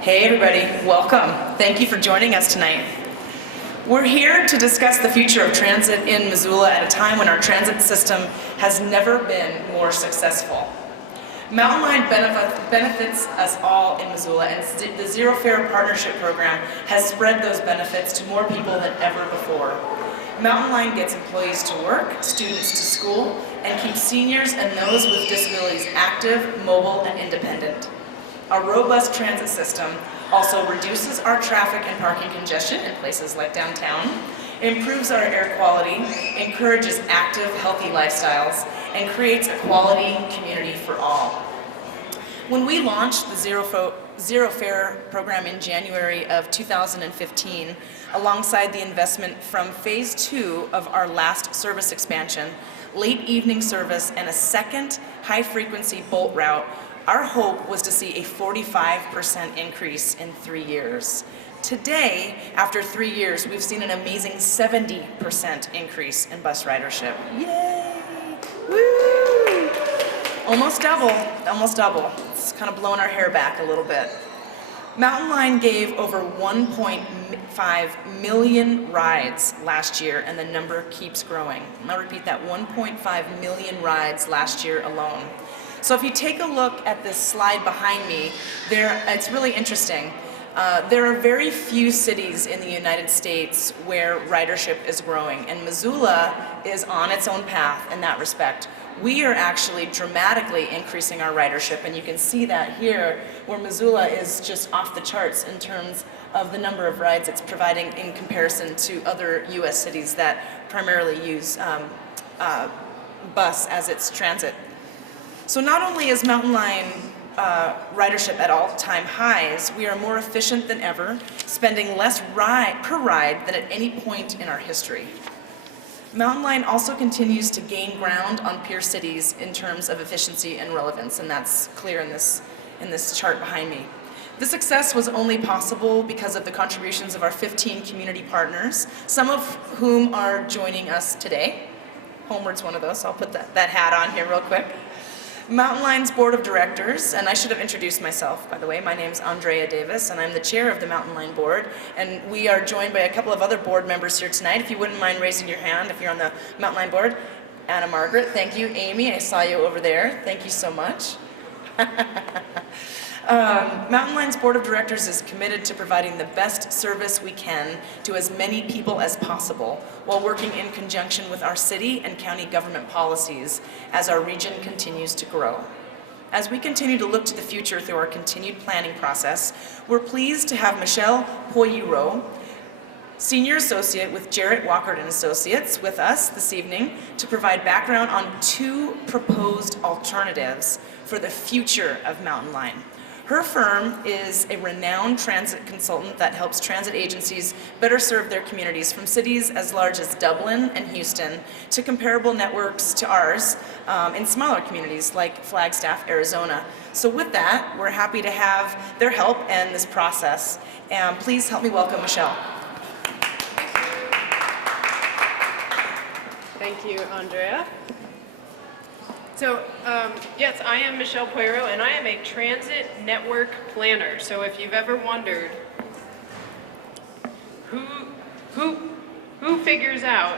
Hey everybody, welcome. Thank you for joining us tonight. We're here to discuss the future of transit in Missoula at a time when our transit system has never been more successful. Mountain Line benefits us all in Missoula, and the Zero Fare Partnership Program has spread those benefits to more people than ever before. Mountain Line gets employees to work, students to school, and keeps seniors and those with disabilities active, mobile, and independent. Our robust transit system also reduces our traffic and parking congestion in places like downtown, improves our air quality, encourages active, healthy lifestyles, and creates a quality community for all. When we launched the Zero Fare program in January of 2015, alongside the investment from Phase 2 of our last service expansion, late evening service, and a second high-frequency Bolt route, our hope was to see a 45% increase in 3 years. Today, after 3 years, we've seen an amazing 70% increase in bus ridership. Yay! Woo! Almost double. It's kind of blowing our hair back a little bit. Mountain Line gave over 1.5 million rides last year, and the number keeps growing. I'll repeat that, 1.5 million rides last year alone. So if you take a look at this slide behind me, it's really interesting. There are very few cities in the United States where ridership is growing, and Missoula is on its own path in that respect. We are actually dramatically increasing our ridership, and you can see that here, where Missoula is just off the charts in terms of the number of rides it's providing in comparison to other U.S. cities that primarily use bus as its transit. So not only is Mountain Line ridership at all-time highs, we are more efficient than ever, spending less per ride than at any point in our history. Mountain Line also continues to gain ground on peer cities in terms of efficiency and relevance, and that's clear in this chart behind me. This success was only possible because of the contributions of our 15 community partners, some of whom are joining us today. Homeward's one of those, so I'll put that hat on here real quick. Mountain Line's Board of Directors, and I should have introduced myself, by the way. My name's Andrea Davis, and I'm the chair of the Mountain Line Board, and we are joined by a couple of other board members here tonight. If you wouldn't mind raising your hand if you're on the Mountain Line Board. Anna Margaret, thank you. Amy, I saw you over there. Thank you so much. Mountain Line's Board of Directors is committed to providing the best service we can to as many people as possible while working in conjunction with our city and county government policies as our region continues to grow. As we continue to look to the future through our continued planning process, we're pleased to have Michelle Poyero, Senior Associate with Jarrett Walker & Associates, with us this evening to provide background on two proposed alternatives for the future of Mountain Line. Her firm is a renowned transit consultant that helps transit agencies better serve their communities, from cities as large as Dublin and Houston to comparable networks to ours in smaller communities like Flagstaff, Arizona. So with that, we're happy to have their help in this process. And please help me welcome Michelle. Thank you, Andrea. So, yes, I am Michelle Poyero, and I am a transit network planner. So if you've ever wondered who figures out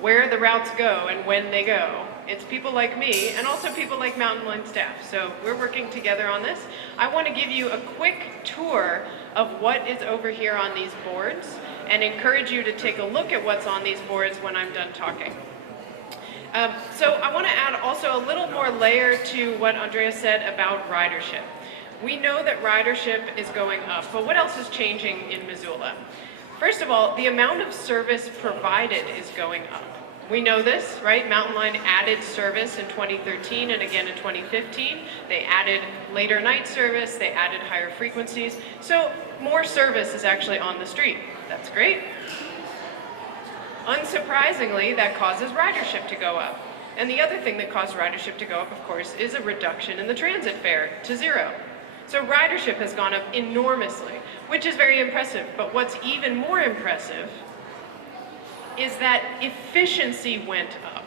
where the routes go and when they go, it's people like me and also people like Mountain Line staff. So we're working together on this. I want to give you a quick tour of what is over here on these boards and encourage you to take a look at what's on these boards when I'm done talking. So I want to add also a little more layer to what Andrea said about ridership. We know that ridership is going up, but what else is changing in Missoula? First of all, the amount of service provided is going up. We know this, right? Mountain Line added service in 2013 and again in 2015. They added later night service, they added higher frequencies. So more service is actually on the street. That's great. Unsurprisingly, that causes ridership to go up. And the other thing that caused ridership to go up, of course, is a reduction in the transit fare to zero. So ridership has gone up enormously, which is very impressive. But what's even more impressive is that efficiency went up.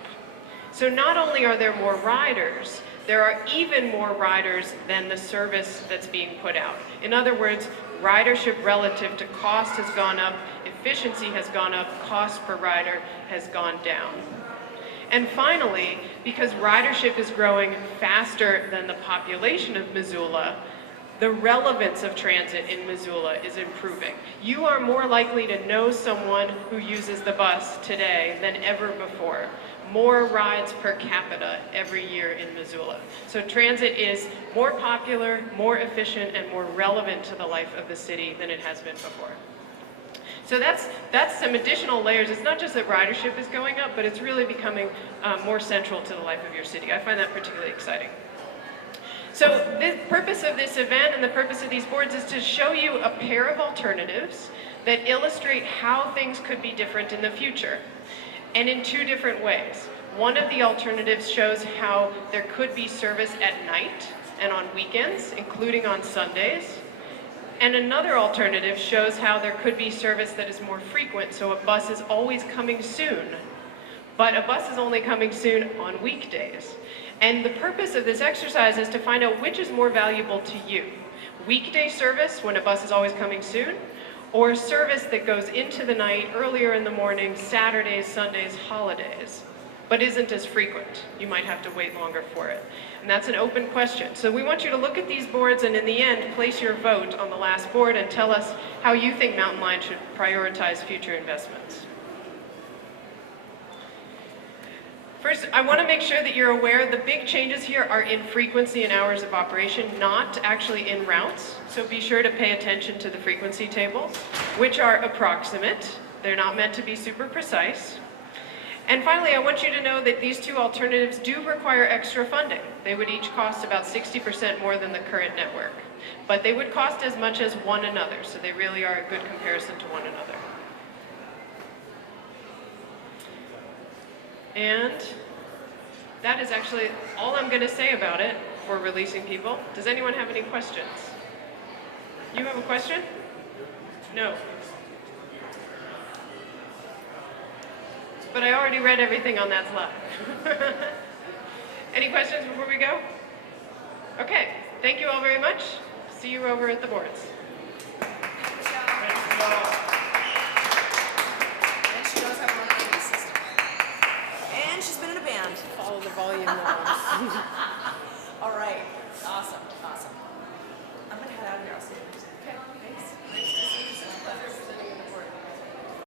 So not only are there more riders, there are even more riders than the service that's being put out. In other words, ridership relative to cost has gone up, efficiency has gone up, cost per rider has gone down. And finally, because ridership is growing faster than the population of Missoula, the relevance of transit in Missoula is improving. You are more likely to know someone who uses the bus today than ever before. More rides per capita every year in Missoula. So transit is more popular, more efficient, and more relevant to the life of the city than it has been before. So that's some additional layers. It's not just that ridership is going up, but it's really becoming more central to the life of your city. I find that particularly exciting. So the purpose of this event and the purpose of these boards is to show you a pair of alternatives that illustrate how things could be different in the future, and in two different ways. One of the alternatives shows how there could be service at night and on weekends, including on Sundays. And another alternative shows how there could be service that is more frequent, so a bus is always coming soon, but a bus is only coming soon on weekdays. And the purpose of this exercise is to find out which is more valuable to you. Weekday service, when a bus is always coming soon, or service that goes into the night, earlier in the morning, Saturdays, Sundays, holidays, but isn't as frequent. You might have to wait longer for it. And that's an open question. So we want you to look at these boards and in the end, place your vote on the last board and tell us how you think Mountain Line should prioritize future investments. First, I want to make sure that you're aware the big changes here are in frequency and hours of operation, not actually in routes. So be sure to pay attention to the frequency tables, which are approximate. They're not meant to be super precise. And finally, I want you to know that these two alternatives do require extra funding. They would each cost about 60% more than the current network, but they would cost as much as one another, so they really are a good comparison to one another. And that is actually all I'm going to say about it for releasing people. Does anyone have any questions? You have a question? No. But I already read everything on that slide. Any questions before we go? Okay, thank you all very much. See you over at the boards. And she knows how to run a system. And she's been in a band. Follow the volume laws.